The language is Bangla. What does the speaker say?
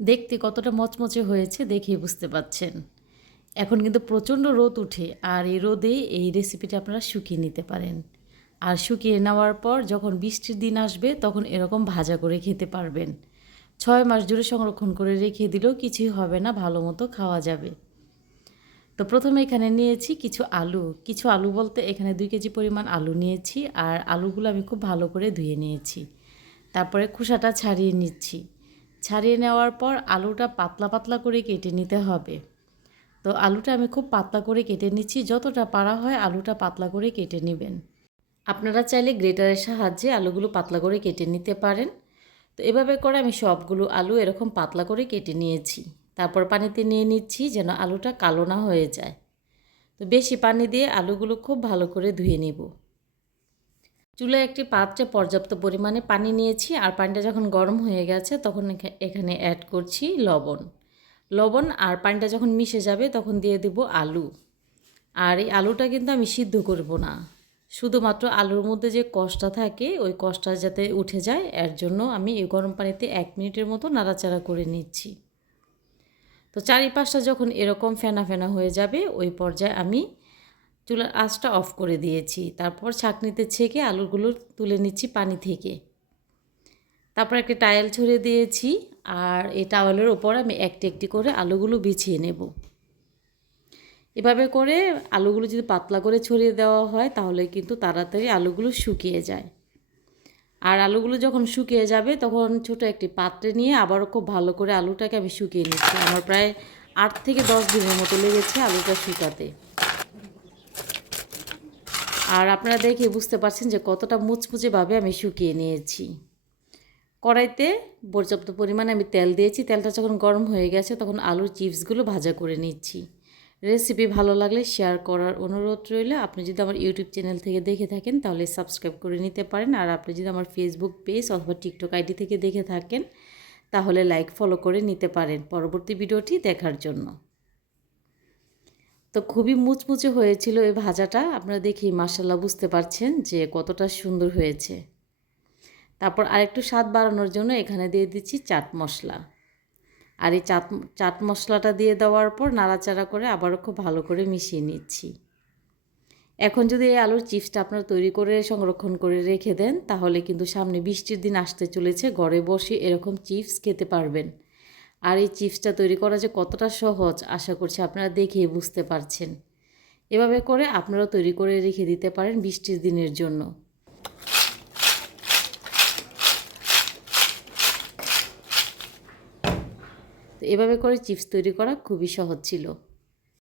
দেখতে কতটা মচমচে হয়েছে দেখেই বুঝতে পাচ্ছেন। এখন কিন্তু প্রচণ্ড রোদ উঠে আর এই রোদে এই রেসিপিটা আপনারা শুকিয়ে নিতে পারেন। আর শুকিয়ে নেওয়ার পর যখন বৃষ্টির দিন আসবে তখন এরকম ভাজা করে খেতে পারবেন। ছয় মাস জুড়ে সংরক্ষণ করে রেখে দিলেও কিছুই হবে না, ভালো মতো খাওয়া যাবে। তো প্রথমে এখানে নিয়েছি কিছু আলু। কিছু আলু বলতে এখানে দুই কেজি পরিমাণ আলু নিয়েছি আর আলুগুলো আমি খুব ভালো করে ধুয়ে নিয়েছি। তারপরে খোসাটা ছাড়িয়ে নিচ্ছি। ছাড়িয়ে নেওয়ার পর আলুটা পাতলা পাতলা করে কেটে নিতে হবে। তো আলুটা আমি খুব পাতলা করে কেটে নিচ্ছি, যতটা পারা হয় আলুটা পাতলা করে কেটে নেবেন। আপনারা চাইলে গ্রেটারের সাহায্যে আলুগুলো পাতলা করে কেটে নিতে পারেন। তো এভাবে করে আমি সবগুলো আলু এরকম পাতলা করে কেটে নিয়েছি। তারপর পানিতে নিয়ে নিচ্ছি যেন আলুটা কালো না হয়ে যায়। তো বেশি পানি দিয়ে আলুগুলো খুব ভালো করে ধুয়ে নেব। চুলায় একটি পাত্রে পর্যাপ্ত পরিমাণে পানি নিয়েছি আর পানিটা যখন গরম হয়ে গেছে, তখন এখানে অ্যাড করছি লবণ। লবণ আর পানিটা যখন মিশে যাবে, তখন দিয়ে দেব আলু। আর এই আলুটা কিন্তু আমি সিদ্ধ করব না। শুধুমাত্র আলুর মধ্যে যে কষটা থাকে, ওই কষটা যাতে উঠে যায়, এর জন্য আমি এই গরম পানিতে এক মিনিটের মতো নাড়াচাড়া করে নিচ্ছি। তো চারিপাশটা যখন এরকম ফেনা ফেনা হয়ে যাবে, ওই পর্যায়ে আমি চুলার আঁচটা অফ করে দিয়েছি। তারপর ছাঁকনিতে ছেঁকে আলুগুলো তুলে নিচ্ছি পানি থেকে। তারপর একটা টায়াল ছড়িয়ে দিয়েছি আর এই টাওয়ালের ওপর আমি একটি একটি করে আলুগুলো বিছিয়ে নেব। এভাবে করে আলুগুলো যদি পাতলা করে ছড়িয়ে দেওয়া হয় তাহলে কিন্তু তাড়াতাড়ি আলুগুলো শুকিয়ে যায়। আর আলুগুলো যখন শুকিয়ে যাবে তখন ছোট একটি পাত্রে নিয়ে আবারও খুব ভালো করে আলুটাকে আমি শুকিয়ে নিচ্ছি। আমার প্রায় আট থেকে দশ দিনের মতো লেগেছে আলুটা শুকাতে। আর আপনারা দেখে বুঝতে পারছেন যে কতটা মুচমুচেভাবে আমি শুকিয়ে নিয়েছি। কড়াইতে পর্যাপ্ত পরিমাণে আমি তেল দিয়েছি। তেলটা যখন গরম হয়ে গেছে, তখন আলুর চিপসগুলো ভাজা করে নিচ্ছি। রেসিপি ভালো লাগলে শেয়ার করার অনুরোধ রইল। আপনি যদি আমার ইউটিউব চ্যানেল থেকে দেখে থাকেন, তাহলে সাবস্ক্রাইব করে নিতে পারেন। আর আপনি যদি আমার ফেসবুক পেজ অথবা টিকটক আইডি থেকে দেখে থাকেন, তাহলে লাইক, ফলো করে নিতে পারেন। পরবর্তী ভিডিওটি দেখার জন্য। তো খুবই মুচমুচে হয়েছিল এই ভাজাটা। আপনারা দেখি মাসাল্লাহ বুঝতে পারছেন যে কতটা সুন্দর হয়েছে। তারপর আরেকটু স্বাদ বাড়ানোর জন্য এখানে দিয়ে দিচ্ছি চাট মশলা। আর এই চাট চাট মশলাটা দিয়ে দেওয়ার পর নাড়াচাড়া করে আবারও খুব ভালো করে মিশিয়ে নিচ্ছি। এখন যদি এই আলুর চিপসটা আপনারা তৈরি করে সংরক্ষণ করে রেখে দেন, তাহলে কিন্তু সামনে বৃষ্টির দিন আসতে চলেছে। ঘরে বসে এরকম চিপস খেতে পারবেন। আর এই চিপসটা তৈরি করা যে কতটা সহজ, আশা করছি আপনারা দেখে বুঝতে পারছেন। এভাবে করে আপনারা তৈরি করে রেখে দিতে পারেন বৃষ্টির দিনের জন্য। তো এভাবে করে চিপস তৈরি করা খুবই সহজ ছিল।